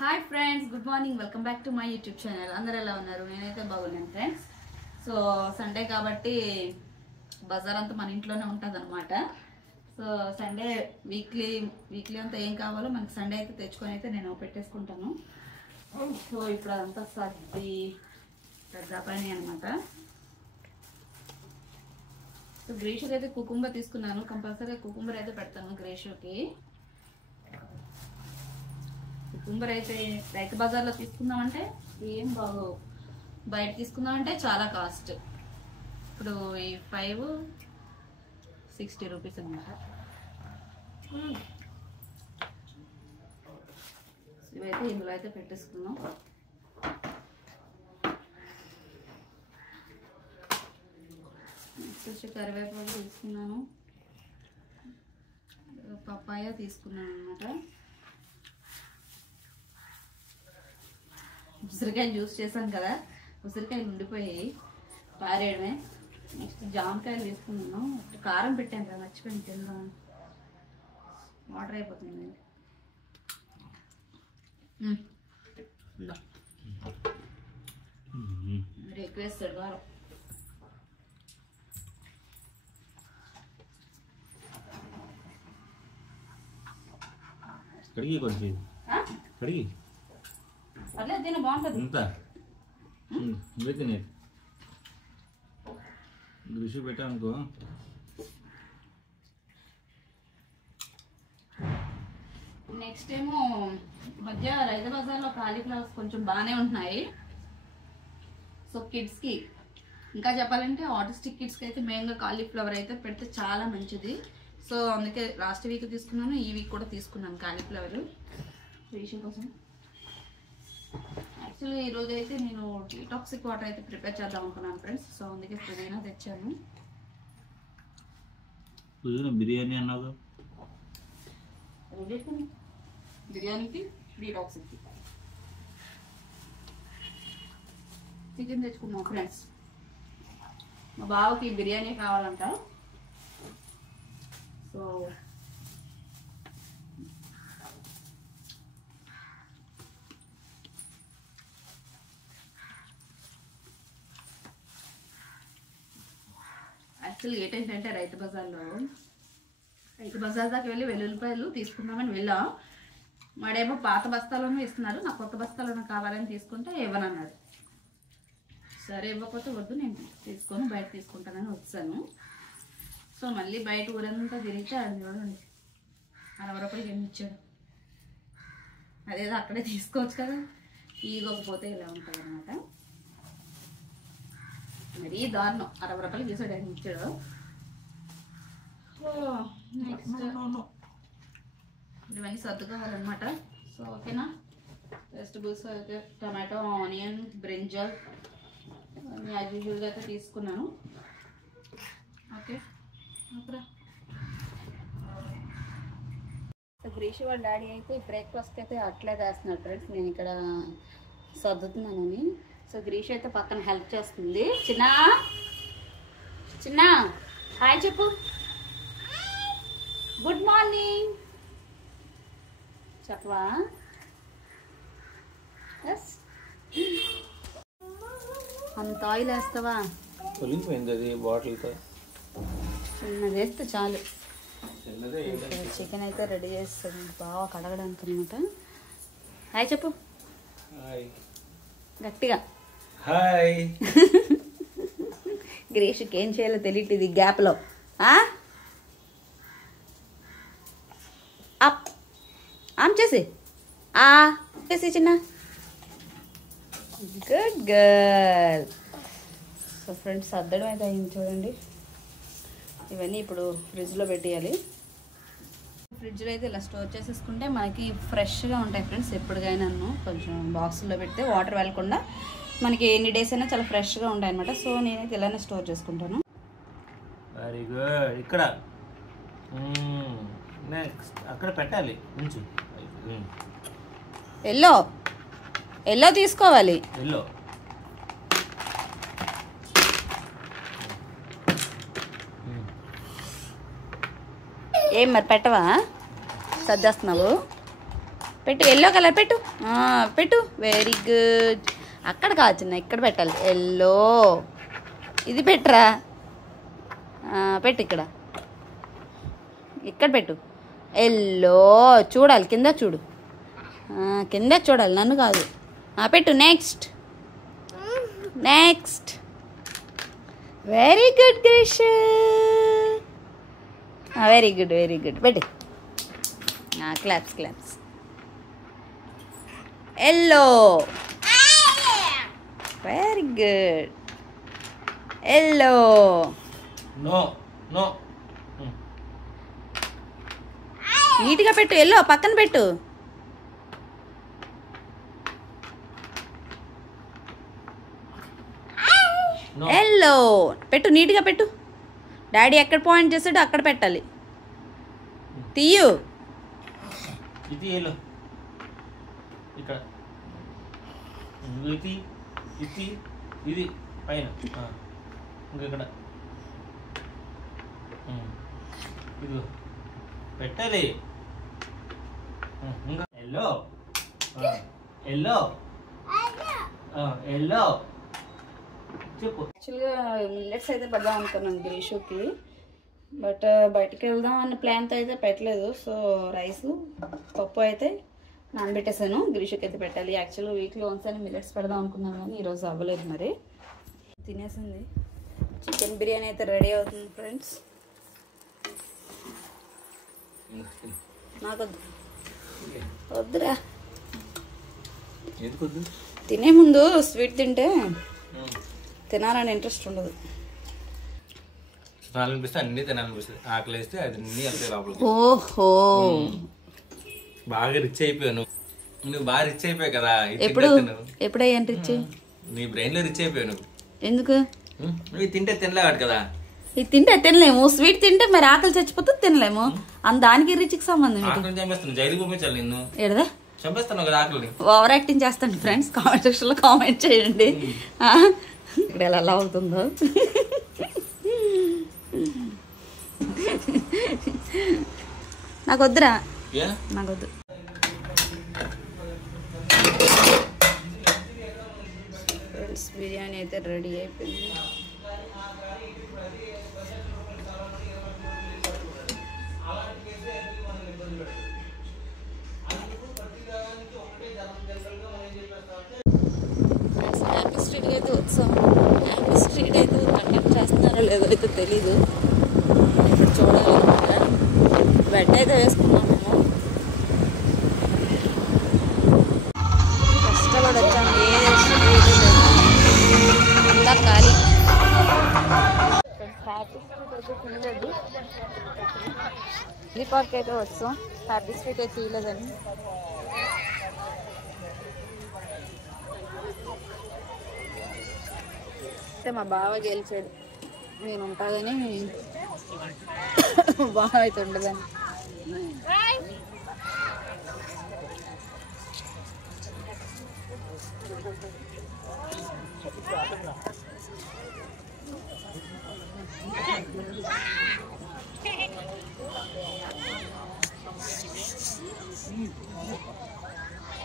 Hi friends, good morning. Welcome back to my YouTube channel. అందరూ ఎలా ఉన్నారు? నేనైతే బాగున్నాను ఫ్రెండ్స్. సో సండే కాబట్టి బజార్ అంతా మన ఇంట్లోనే ఉంటుంది అనమాట. సో సండే వీక్లీ అంతా ఏం కావాలో మనకి సండే అయితే తెచ్చుకొని అయితే నేను పెట్టేసుకుంటాను. సో ఇప్పుడు అదంతా సర్ది పెద్ద పని అనమాట. సో గ్రేషోకి అయితే కుకుంబర్ తీసుకున్నాను. కంపల్సరీగా కుకుంబర్ అయితే పెడతాను గ్రేషోకి. కుకుంబర్ అయితే రైతు బజార్లో తీసుకుందామంటే ఏం బాగోవు, బయట తీసుకుందామంటే చాలా కాస్ట్. ఇప్పుడు ఈ 560 రూపీస్ అనమాట. ఇవైతే ఇందులో అయితే పెట్టేసుకున్నాం. నెక్స్ట్ వచ్చి కరివేపాకు తీసుకున్నాను, పప్పాయ తీసుకున్నాను అనమాట. ఉసిరికాయ జ్యూస్ చేశాను కదా, ఉసిరికాయలు ఉండిపోయాయి, పారేయడమే. నెక్స్ట్ జామకాయలు తీసుకున్నాను. కారం పెట్టాను కదా, మర్చిపోయింది తిందాం. వాటర్ అయిపోతుంది. మరి ఎక్కువ వేస్తాడు కారం. కడిగి కొంచెం కడిగి పర్లేదు, తిన బాగుంటుంది. ఇంత నువ్వే తినేది రుచి పెట్టానుకో. నెక్స్ట్ ఏమో మధ్య రైతు బజార్లో కాలీఫ్లవర్స్ కొంచెం బాగానే ఉంటున్నాయి. సో కిడ్స్కి ఇంకా చెప్పాలంటే ఆటిస్టిక్ కిడ్స్కి అయితే మెయిన్గా కాలీఫ్లవర్ అయితే పెడితే చాలా మంచిది. సో అందుకే లాస్ట్ వీక్ తీసుకున్నాను, ఈ వీక్ కూడా తీసుకున్నాను కాలీఫ్లవర్ రేషన్ కోసం. యాక్చువల్లీ ఈరోజు అయితే నేను డీటాక్సిక్ వాటర్ అయితే ప్రిపేర్ చేద్దాం అనుకున్నాను ఫ్రెండ్స్. సో అందుకే పుదీనా తెచ్చాను. బిర్యానీ అన్నావు, బిర్యానీకి డీటాక్సిక్కి చికెన్ తెచ్చుకున్నాం ఫ్రెండ్స్. మా బావకి బిర్యానీ కావాలంట. సో యాక్చువల్లీ ఏంటంటే రైతు బజార్ దాకా వెళ్ళి వెల్లుల్లిపాయలు తీసుకుందామని వెళ్ళాం. వాడేమో పాత బస్తాలోనే ఇస్తున్నారు, నాకు కొత్త బస్తాలోనే కావాలని తీసుకుంటే ఇవ్వనన్నాడు. సరే ఇవ్వకపోతే వద్దు, నేను తీసుకొని బయట తీసుకుంటానని వచ్చాను. సో మళ్ళీ బయట ఊరంతా తిరిగితే అది చూడండి 60 రూపాయలకి ఎన్ని ఇచ్చాడు. అదేదో అక్కడే తీసుకోవచ్చు కదా, ఈగోకపోతే ఇలా ఉంటుంది అనమాట. మరీ దారుణం, 60 రూపాయలకి తీసాడు అని ఇచ్చాడు. నెక్స్ట్ ఇవన్నీ సర్దుకోవాలన్నమాట. సో ఓకేనా, వెజిటబుల్స్ అయితే టమాటో, ఆనియన్, బ్రింజల్ యాజ్ యూజువల్గా అయితే తీసుకున్నాను. ఓకే ఓకేరా. గ్రీషి వాళ్ళ డాడీ అయితే బ్రేక్ఫాస్ట్కి అయితే అట్లే వేస్తున్నాడు ఫ్రెండ్స్. నేను ఇక్కడ సర్దుతున్నానని. సో గ్రీషి అయితే పక్కన హెల్ప్ చేస్తుంది. చిన్న హాయ్ చెప్పు, గుడ్ మార్నింగ్ చెప్పవా? ఎస్, అంత ఆయిల్ వేస్తావా? పొలిగిపోయింది అది బాటిల్తో. చిన్నది వేస్తే చాలు. చికెన్ అయితే రెడీ చేస్తాను బాగా కడగడానికి అనమాట. హాయ్ చెప్పు గట్టిగా. హాయ్. గ్రీషుకి ఏం చేయాలో తెలియట్లేదు ఈ గ్యాప్లో. అప్ ఆమ్ చేసి చేసి చిన్న గుడ్ గర్ల్. సో ఫ్రెండ్స్ సర్దడం అయితే అయింది చూడండి. ఇవన్నీ ఇప్పుడు ఫ్రిడ్జ్లో పెట్టేయాలి. ఫ్రిడ్జ్లో అయితే ఇలా స్టోర్ చేసేసుకుంటే మనకి ఫ్రెష్గా ఉంటాయి ఫ్రెండ్స్. ఎప్పటికైనా కొంచెం బాక్సుల్లో పెడితే వాటర్ వెళ్ళకుండా మనకి ఎన్ని డేస్ అయినా చాలా ఫ్రెష్గా ఉంటాయి అనమాట. సో నేనైతే ఇలానే స్టోర్ చేసుకుంటాను. Very good. ఇక్కడ నెక్స్ట్ అక్కడ పెట్టాలి ఉంచు. ఎల్లో తీసుకోవాలి. ఎల్లో ఏం మరి పెట్టవా? సర్దేస్తున్నావు? పెట్టు, ఎల్లో కలర్ పెట్టు. పెట్టు, వెరీ గుడ్. అక్కడ కాదు చిన్న, ఇక్కడ పెట్టాలి. ఎల్లో ఇది పెట్టరా, పెట్టు ఇక్కడ, ఇక్కడ పెట్టు. ఎల్లో చూడాలి, కింద చూడు, కింద చూడాలి, నన్ను కాదు. పెట్టు. Next next. Very good Greesh, very good very good. పెట్టు. Claps claps. Yellow, very good. Yellow. No no. నీట్గా పెట్టు. ఎల్లో పక్కన పెట్టు. ఎల్లో పెట్టు, నీట్గా పెట్టు. డాడీ ఎక్కడ పాయింట్ చేసాడో అక్కడ పెట్టాలి. తీయు. ఇది ఎల్లో ఇక్కడ, ఇది ఇది ఇది పైన, ఇంకెక్కడ ఇది పెట్టాలి. ఇంకా ఎల్లో ఎల్లో ఎల్లో చెప్పు. యాక్చువల్గా మిల్లెట్స్ అయితే పెడదాం అనుకున్నాను గ్రీషుకి, బట్ బయటకు వెళ్దాం అన్న ప్లాన్తో అయితే పెట్టలేదు. సో రైసు పప్పు అయితే నానబెట్టేసాను, గ్రీషుకి అయితే పెట్టాలి. యాక్చువల్గా వీక్లీ వన్స్ అని మిల్లెట్స్ పెడదాం అనుకున్నాను కానీ ఈరోజు అవ్వలేదు. మరి తినేసింది. చికెన్ బిర్యానీ అయితే రెడీ అవుతుంది ఫ్రెండ్స్. నాకొద్దు, వద్దురా. ఎందుకొద్దు? తినే ముందు స్వీట్ తింటే తినాలని ఇంట్రెస్ట్ ఉండదు. తినాలనిపిస్తే అన్ని తినాలనిపిస్తుంది, ఆకలి వేస్తే అది అన్ని వెళ్తాయి లోపల. ఓహో, బాగా రిచ్ అయిపోయావు నువ్వు బాగా రిచ్ అయిపోయావు కదా. ఎప్పుడయ్యాను రిచ్? నీ బ్రెయిన్ లో రిచ్ అయిపోయావు నువ్వు. ఎందుకు? నువ్వు తింటే తినలేవాడు కదా. ఇది తింటే తినలేము, స్వీట్ తింటే మరి ఆకలి చచ్చిపోతే తినలేము. దానికి రిచ్కి సంబంధం ఆకలి చంపేస్తాను, జైలు పంపించాలి నిన్ను. ఏడదా చంపేస్తాను కదా ఆకలిని. ఓవర్ యాక్టింగ్ చేస్తాను ఫ్రెండ్స్, కామెంట్ సెక్షన్ లో కామెంట్ చేయండి ఇక్కడ ఎలా అవుతుందో. నాకు వద్దురా, నాకు వద్దు. ఫ్రెండ్స్ బిర్యానీ అయితే రెడీ అయిపోయింది. హ్యాపీ స్ట్రీట్ అయితే వచ్చాం. హ్యాపీ స్ట్రీట్ అయితే కండక్ట్ చేస్తున్నారో లేదో అయితే తెలీదు, ఇక్కడ చూడాలన్నమాట. బెడ్ అయితే వేసుకున్నాం మేము, కష్టపడి వచ్చాము. ఏ స్ట్రీట్ అంతా ఖాళీ. హ్యాపీ స్ట్రీట్ అయితే తినలేదు, ఈ పార్క్ అయితే వస్తాం. హ్యాపీ స్ట్రీట్ అయితే తీయలేదని. మా బావ గెలిచాడు, నేను ఉంటా కానీ బావ అయితే ఉండదని.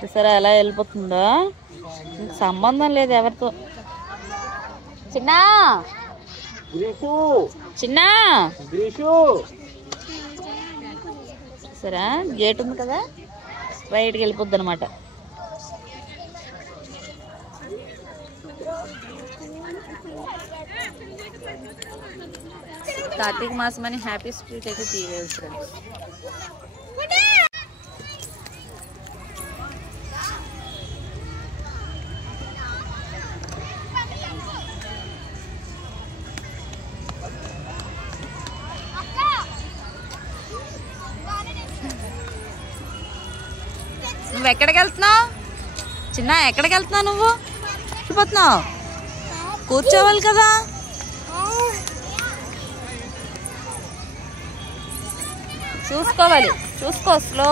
చూసారా ఎలా వెళ్ళిపోతుందో, ఇంక సంబంధం లేదు ఎవరితో. చిన్నా చిన్నా సరే, గేట్ ఉంది కదా, రైట్కి వెళ్ళిపోద్ది అనమాట. కార్తీక మాసం అని హ్యాపీ స్ట్రీట్ అయితే తీయలేదు ఫ్రెండ్స్. నువ్వు ఎక్కడికి వెళ్తున్నావు చిన్న? ఎక్కడికి వెళ్తున్నావు నువ్వు? వెళ్ళిపోతున్నావు, కూర్చోవాలి కదా. చూసుకోవాలి, చూసుకో స్లో.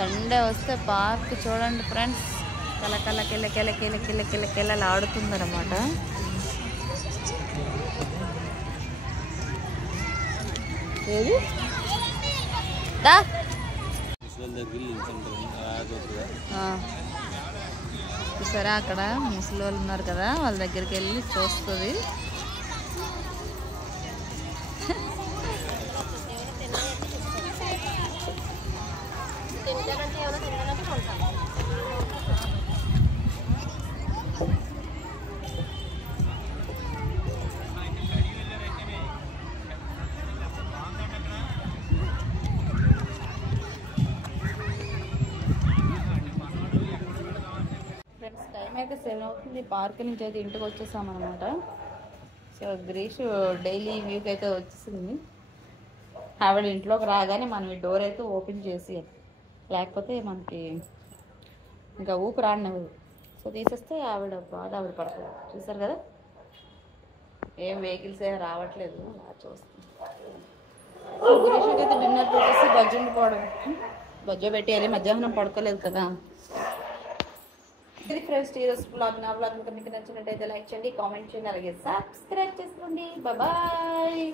సండే వస్తే పార్క్ చూడండి ఫ్రెండ్స్, కలకల కిల కిల కిల కిల కిల కిలలు ఆడుతుందన్నమాట. ఏది దా చూసారా, అక్కడ ముసలి వాళ్ళు ఉన్నారు కదా, వాళ్ళ దగ్గరికి వెళ్ళి చూస్తుంది. టైం అయితే 7 అవుతుంది. పార్క్ నుంచి అయితే ఇంటికి వచ్చేసామన్నమాట. సో గ్రీష్ డైలీ వ్యూకి అయితే వచ్చేసింది. ఆవిడ ఇంట్లోకి రాగానే మనం ఈ డోర్ అయితే ఓపెన్ చేసి, లేకపోతే మనకి ఇంకా ఊపు రానివ్వదు. సో తీసేస్తే ఆవిడ బాధ ఆవిడ పడుతుంది. చూసారు కదా, ఏం వెహికల్స్ ఏం రావట్లేదు. అలా చూస్తుంది. గ్రీష్కి అయితే డిన్నర్ పెట్టేసి బజ్జి ఉండిపోవడం, బజ్జో పెట్టేయాలి. మధ్యాహ్నం పడుకోలేదు కదా. ఇది ఫ్రెండ్స్ ఈరోజు బ్లాగ్. నా బ్లాగ్ ఇంకా మీకు నచ్చినట్టయితే లైక్ చేయండి, కామెంట్ చేయండి, అలాగే సబ్స్క్రైబ్ చేసుకోండి. బాయ్.